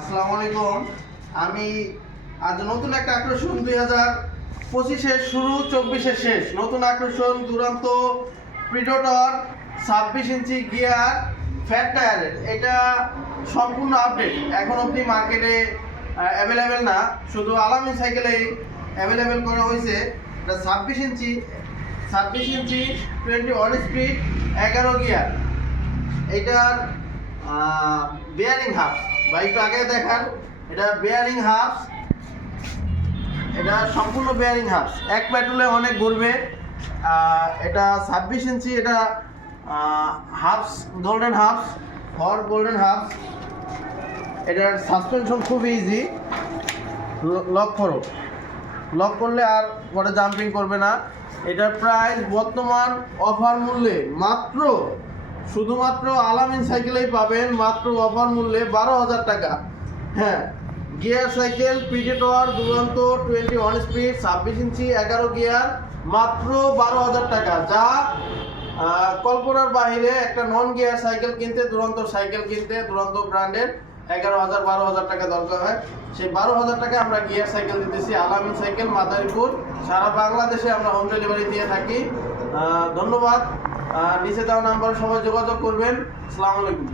আসসালামু আলাইকুম। আমি আজ নতুন একটা আকর্ষণ দুই হাজার পঁচিশের শুরু, চব্বিশের শেষ। নতুন আকর্ষণ দুরন্ত প্রিডোটর ছাব্বিশ ইঞ্চি গিয়ার ফ্যাট টায়ারের এটা সম্পূর্ণ আপডেট এখন অবধি মার্কেটে অ্যাভেলেবেল না। শুধু আলামিন সাইকেলেই অ্যাভেলেবেল করা হয়েছে। এটা ছাব্বিশ ইঞ্চি ছাব্বিশ ইঞ্চি টোয়েন্টি ওয়ান স্পিড এগারো গিয়ার। এটার বেয়ারিং হাফ বা একটু আগে দেখান, এটা বেয়ারিং হাফ এটা সম্পূর্ণ বেয়ারিং হাফ এক পেট্রোলে অনেক ঘুরবে এটা ছাব্বিশ ইঞ্চি, এটা হাফস গোল্ডেন হাফস ফর গোল্ডেন হাফস এটার সাসপেনশন খুব ইজি লক করো। লক করলে আর পরে জাম্পিং করবে না। এটার প্রাইস বর্তমান অফার মূল্যে মাত্র শুধুমাত্র আলামিন সাইকেলেই পাবেন মাত্র অফার মূল্যে বারো হাজার টাকা। হ্যাঁ গিয়ার সাইকেল পিজেটোয়ার দুরন্ত, টোয়েন্টি ওয়ান স্পিড, ছাব্বিশ ইঞ্চি, এগারো গিয়ার, মাত্র বারো হাজার টাকা। যা কল্পনার বাইরে একটা নন গিয়ার সাইকেল কিনতে, দুরন্ত সাইকেল কিনতে, দুরন্ত ব্র্যান্ডের এগারো হাজার, বারো হাজার টাকা দরকার হয়। সেই বারো হাজার টাকা আমরা গিয়ার সাইকেল দিতেছি, আলামিন সাইকেল, মাদারীপুর, সারা বাংলাদেশে আমরা হোম ডেলিভারি দিয়ে থাকি। ধন্যবাদ। নিচে দেওয়া নাম্বারের সবাই যোগাযোগ করবেন। আসসালামু আলাইকুম।